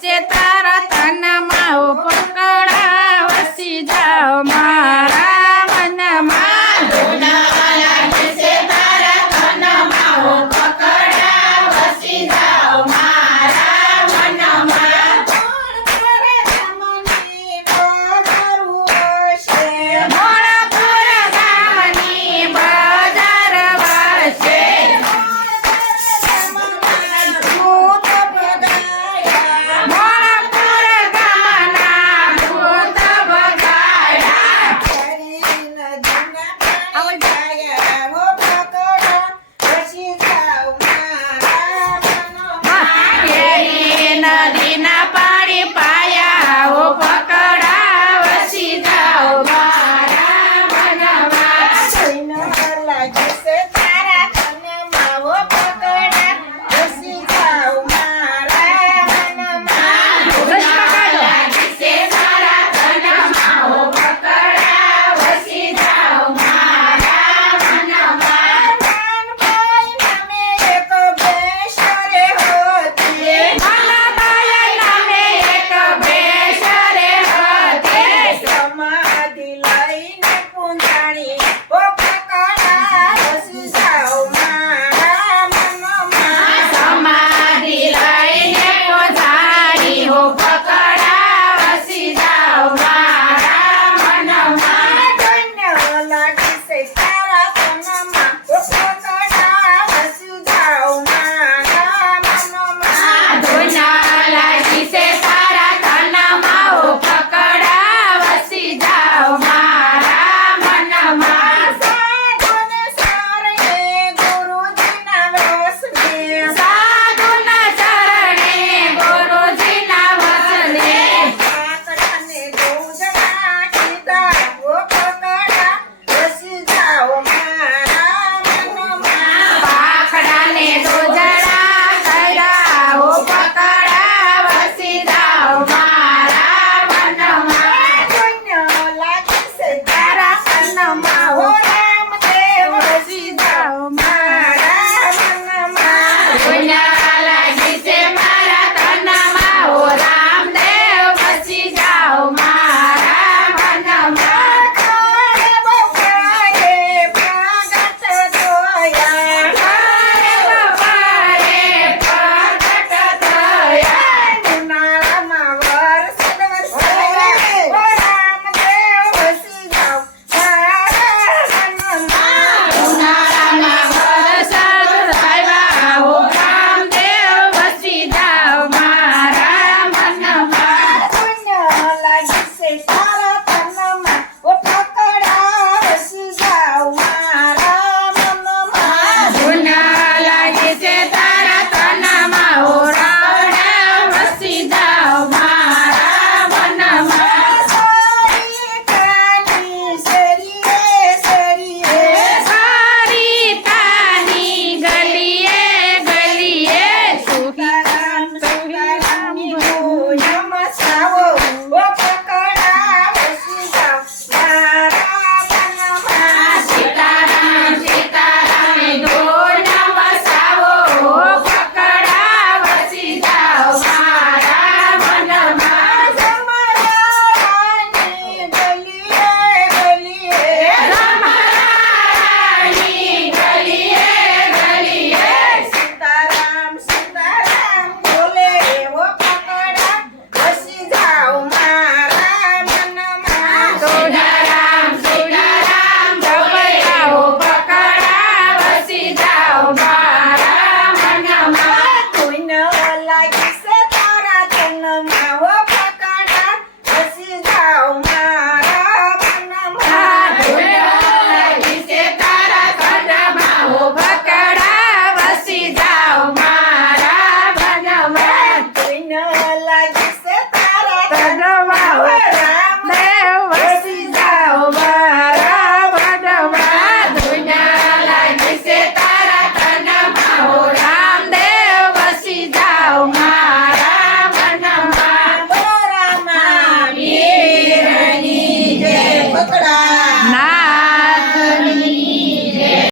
से तारा तनमा हो पकड़ा वसी जाओ मारा मनमा धुनाला से तारा तनमा हो पकड़ा वसी जाओ मारा मनमा મોણપુર ગામની બજાર વસે મોણપુર ગામના ભૂત બગાડ્યા કેરી નદીના પાણી પાયા હો પકડા વસી જાઓ મારા મનમાં ધુનાલા से तारा तनमा हो पकड़ा वसी जाओ मारा मनमा મનબાઈ નામે એક ભેંસ રે હતી સમાધિ લઈને પોધારી હો પકડા વસી જાઓ મારા મનમાં ધુનાલા से तारा तनमा हो पकड़ा वसी जाओ मारा मनमा સાધુના ચરણે ગુરુજીના વસને પાખડાને દોજડા કર્યા હો પકડા વસી જાઓ મારા મનમાં તારા તનમાં હો વસી જાઓ મારા મનમાં ધુનાલા से મારા તનમાં હો રામદેવ વસી જાઓ મારા મનમાં ઘરે બપોરે પ્રગટ થયા ઉનાળામાં વરસાદ આવ્યા હો રામદેવ વસી જાઓ મારા મનમાં ધુનાલા से તારા તનમાં હો રામદેવ વસી જાઓ મારા મનમાં સારી તાની ગલીએ ગલીએ સુખી સીતારામ સીતારામ ઢોલ વસાવો હો પકડા વસી જાઓ મારા મનમાં રમરાણી ગલીએ ગલીએ સીતારામ સીતારામ જપયા હો પકડા વસી જાઓ મારા મનમાં